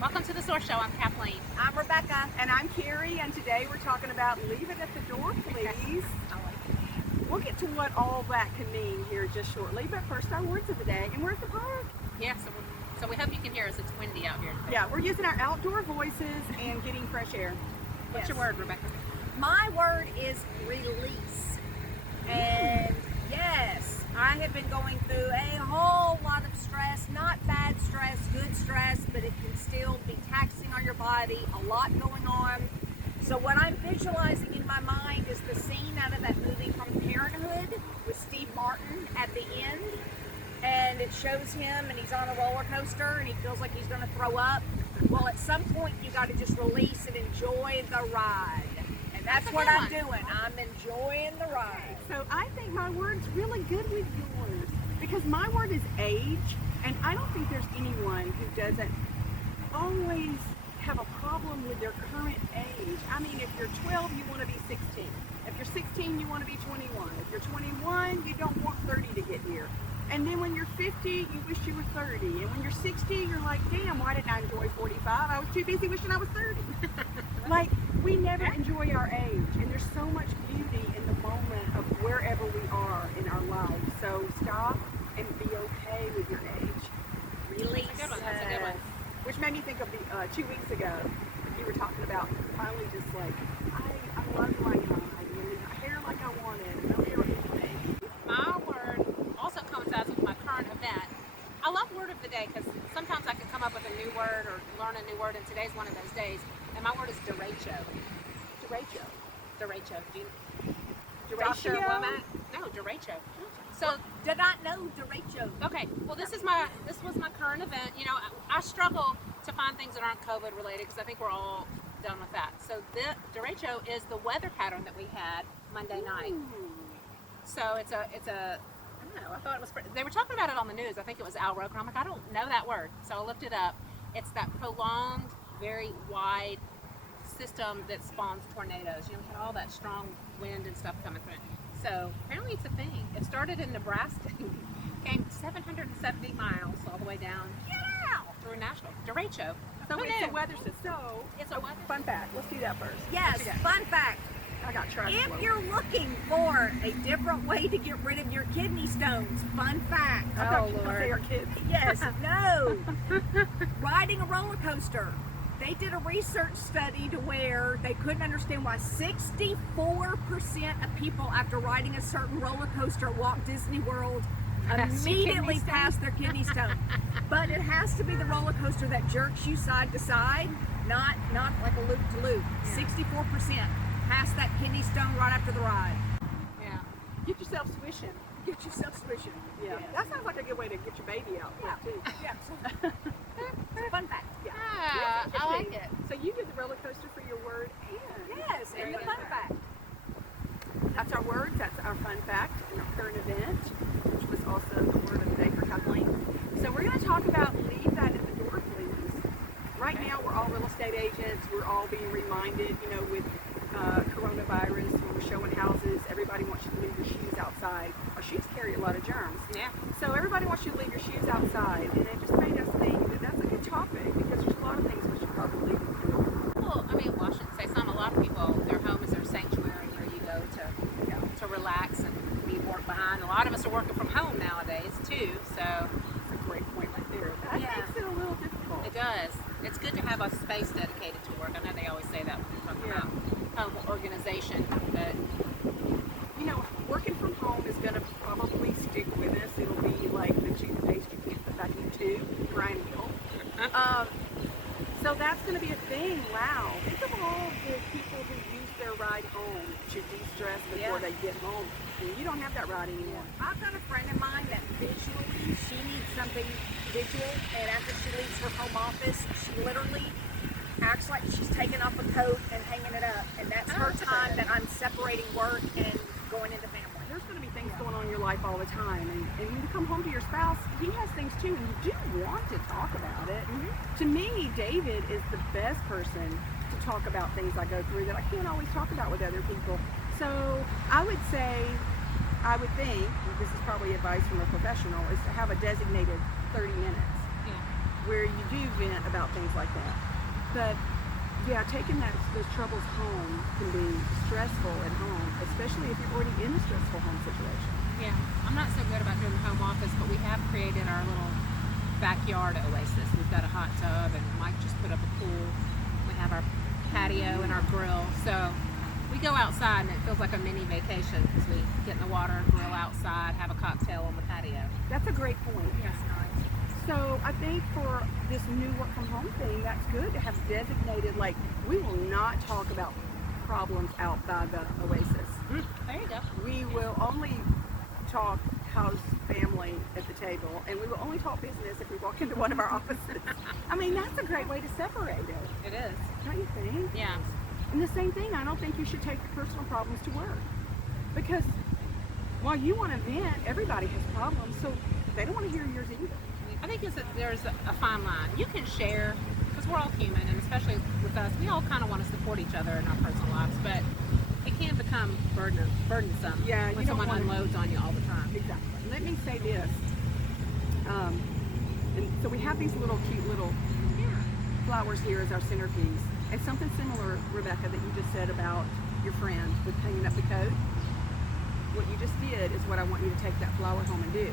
Welcome to the SOAR Show. I'm Kathleen. I'm Rebecca. And I'm Carrie, and today we're talking about leave it at the door, please. I like it. We'll get to what all that can mean here just shortly, but first our words of the day, and we're at the park. Yeah, so we hope you can hear us. It's windy out here today. Yeah, we're using our outdoor voices and getting fresh air. What's your word, Rebecca? My word is release. And yes, I have been going through a whole lot of stress, not bad stress, good stress, but it can still be taxing on your body, a lot going on. So what I'm visualizing in my mind is the scene out of that movie from Parenthood with Steve Martin at the end. And it shows him and he's on a roller coaster and he feels like he's going to throw up. Well, at some point you got to just release and enjoy the ride. And that's what I'm doing. I'm enjoying the ride. So I think my word's really good with yours, because my word is age, and I don't think there's anyone who doesn't always have a problem with their current age. I mean, if you're 12, you want to be 16. If you're 16, you want to be 21. If you're 21, you don't want 30 to get here. And then when you're 50, you wish you were 30. And when you're 60, you're like, damn, why didn't I enjoy 45? I was too busy wishing I was 30. Like, we never enjoy our age. And there's so much beauty in the moment of wherever we are in our life. So stop and be okay with your age. Release. That's a good one. Which made me think of the 2 weeks ago, you were talking about finally just like, I love who I am. I really my hair like I wanted. No hair anyway. My word also coincides with my current event. I love word of the day because sometimes I can come up with a new word or learn a new word, and today's one of those days. And my word is derecho. Derecho. Derecho. Do you Derecho? Dr. Womack? No, derecho. So Did not know derecho. okay, well this was my current event. You know, I struggle to find things that aren't COVID related because I think we're all done with that. So the derecho is the weather pattern that we had Monday night. So it's a I don't know, I thought it was they were talking about it on the news. I think it was Al Roker. I'm like, I don't know that word. So I looked it up. It's that prolonged, very wide system that spawns tornadoes. You know, we had all that strong wind and stuff coming through. So apparently it's a thing. It started in Nebraska, came 770 miles all the way down through Nashville. Derecho. So Who it's knew? a weather system. So It's a weather. fun fact. Let's do that first. Yes, fun fact. I got trash. If you're looking for a different way to get rid of your kidney stones, fun fact. I thought you were gonna say our kids. Yes, no. Riding a roller coaster. They did a research study to where they couldn't understand why 64% of people after riding a certain roller coaster at Walt Disney World immediately passed their kidney stone. But it has to be the roller coaster that jerks you side to side, not like a loop to loop. 64% passed that kidney stone right after the ride. Yeah. Get yourself swishing. Get yourself swishing. Yeah. That sounds like a good way to get your baby out. Yeah. Too. Yeah. Fun fact. Yeah. Yeah, I like it. So you did the roller coaster for your word and Yes, and the fun fact. that's our words, that's our fun fact and our current event, which was also the word of the day for Kathleen. So we're going to talk about leave that at the door, please. Right now we're all real estate agents. We're all being reminded, you know, with coronavirus, when we're showing houses, everybody wants you to leave your shoes outside. Our shoes carry a lot of germs. Yeah. So everybody wants you to leave your shoes outside, and it just made us think that that's a good topic because there's a lot of things we should probably leave at the door. Well, I mean, well, I shouldn't say some. A lot of people, their home is their sanctuary where you go to relax and be work behind. A lot of us are working from home nowadays too, so That's a great point right there. That Yeah. makes it a little difficult. it does. It's good to have a space dedicated to work. I know they always say that when they're talking about home organization, but You know, working from home is going to probably stick with us. It'll be like the toothpaste you can't put back in the tube, perennial. So that's going to be a thing. Wow. Think of all the people who use their ride home to de-stress before they get home. And you don't have that ride anymore. I've got a friend of mine that visually, she needs something visual, and after she leaves her home office, she literally acts like she's taking off a coat and hanging it up, and that's her time that I'm separating work and going into family. There's going to be things going on in your life all the time. And when you come home to your spouse, he has things too, and you do want to talk about it. To me, David is the best person to talk about things I go through that I can't always talk about with other people. So I would think, this is probably advice from a professional, is to have a designated 30 minutes. yeah. where you do vent about things like that. But yeah, taking those troubles home can be stressful at home, especially if you're already in a stressful home situation. Yeah, I'm not so good about doing the home office, but we have created our little backyard oasis. We've got a hot tub, and Mike just put up a pool. We have our patio and our grill, so we go outside, and it feels like a mini vacation because we get in the water, grill outside, have a cocktail on the patio. That's a great point. Yes, nice. So I think for this new work from home thing, that's good to have designated, like, we will not talk about problems out by the oasis. There you go. We will only talk house family at the table, and we will only talk business if we walk into one of our offices. I mean, that's a great way to separate it. It is. Don't you think? Yeah. And the same thing, I don't think you should take your personal problems to work. Because while you want to vent, everybody has problems, so they don't want to hear yours either. I think there's a fine line. You can share, because we're all human, and especially with us, we all kind of want to support each other in our personal lives, but it can become burdensome Yeah, when you don't someone wanna- unloads on you all the time. Exactly. Let me say this. And so we have these little cute little flowers here as our centerpiece. And something similar, Rebecca, that you just said about your friend with hanging up the coat. What you just did is what I want you to take that flower home and do.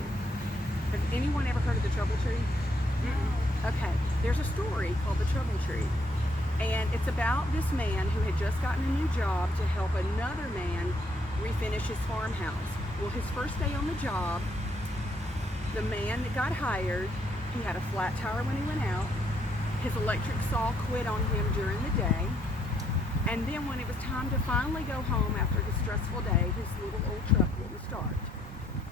Has anyone ever heard of the trouble tree? Okay, there's a story called the Trouble Tree, and it's about this man who had just gotten a new job to help another man refinish his farmhouse. Well, his first day on the job, the man that got hired, he had a flat tire when he went out. His electric saw quit on him during the day, and then when it was time to finally go home after the stressful day, his little old truck wouldn't start.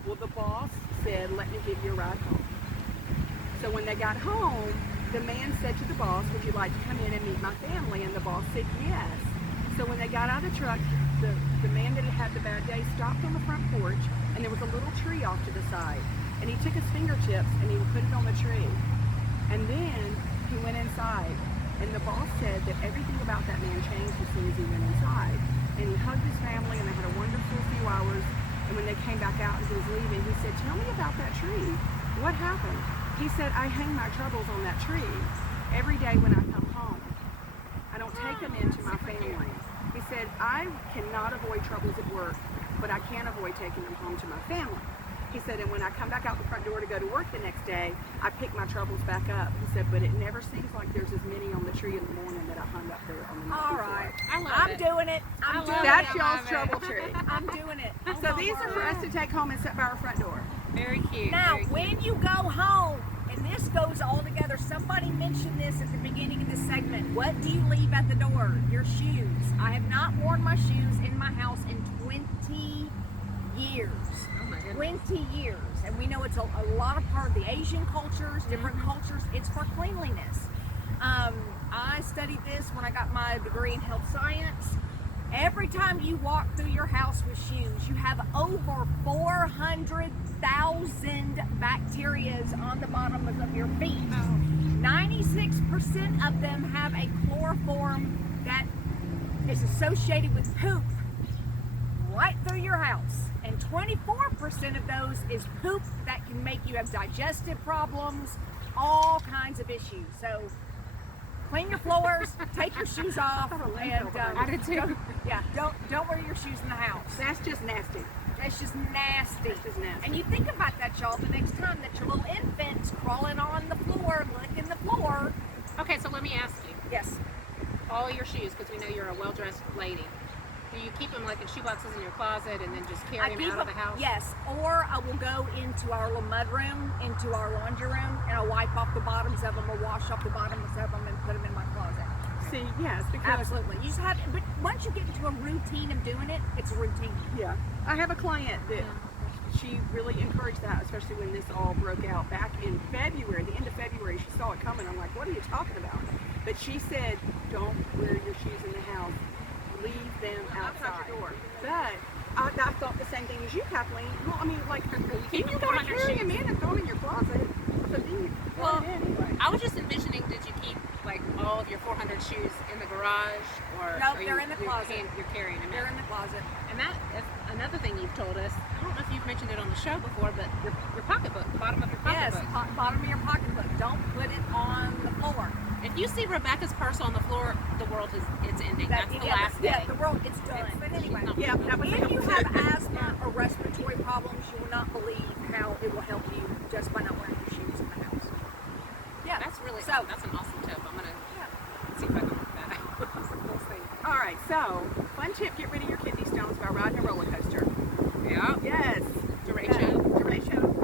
Well, the boss said, "Let me give you a ride home." So when they got home, the man said to the boss, "Would you like to come in and meet my family?" And the boss said yes. So when they got out of the truck, the man that had the bad day stopped on the front porch, and there was a little tree off to the side. And he took his fingertips and he put it on the tree. And then he went inside. And the boss said that everything about that man changed as soon as he went inside. And he hugged his family, and they had a wonderful few hours. And when they came back out and he was leaving, he said, "Tell me about that tree. What happened?" He said, "I hang my troubles on that tree every day when I come home. I don't take them into my family." He said, "I cannot avoid troubles at work, but I can avoid taking them home to my family." He said, "And when I come back out the front door to go to work the next day, I pick my troubles back up." He said, "But it never seems like there's as many on the tree in the morning that I hung up there on the night All before." right. I love I'm it. doing it. I'm love doing it. That's it. y'all's trouble tree. I'm doing it. So these are for us to take home and set by our front door. Very cute. Now, very cute. when you go home, and this goes all together, somebody mentioned this at the beginning of this segment. What do you leave at the door? Your shoes. I have not worn my shoes in my house in 20 years. Oh my goodness. 20 years. And we know it's a lot of part of the Asian cultures, different cultures. It's for cleanliness. I studied this when I got my degree in health science. Every time you walk through your house with shoes, you have over 400,000 bacterias on the bottoms of your feet. 96% of them have a chloroform that is associated with poop right through your house. And 24% of those is poop that can make you have digestive problems, all kinds of issues. So clean your floors, take your shoes off, and I did too. don't wear your shoes in the house. That's just nasty. That's just nasty. That's just nasty. And you think about that, y'all, the next time that your little infant's crawling on the floor, licking the floor. Okay, so let me ask you. Yes. All your shoes, because we know you're a well-dressed lady. Do you keep them like in shoe boxes in your closet and then just carry them out of the house? Yes, or I will go into our little mud room, into our laundry room, and I'll wipe off the bottoms of them or wash off the bottoms of them and put them in my closet. See, yes, because Absolutely. You just have, but once you get into a routine of doing it, it's a routine. yeah, I have a client that she really encouraged that, especially when this all broke out back in February, the end of February. She saw it coming. I'm like, "What are you talking about?" But she said, "Don't wear your shoes in the house. Leave them outside your door." But I thought the same thing as you, Kathleen. Well, I mean, like, keep you your gotta 400 carry them shoes. in and throw them in your closet. So then you Well, put it in anyway. I was just envisioning, did you keep like all of your 400 shoes in the garage, or Nope, are they're in the closet. You're carrying them They're in. in the closet. And that is another thing you've told us, I don't know if you've mentioned it on the show before, but your pocketbook, the bottom of your Yes, pocketbook. bottom of your pocketbook. Don't put it on the floor. If you see Rebecca's purse on the floor, the world it's ending. That's the last day. Yeah, the world, it's done. But anyway, Yeah, that was if you helpful. have asthma or respiratory problems, you will not believe how it will help you just by not wearing your shoes in the house. Yeah, That's really so. that's an awesome tip. I'm gonna see if I can work that out. We'll see. All right, so fun tip: get rid of your kidney stones by riding a roller coaster. Yeah. Yes. Derecho. Derecho.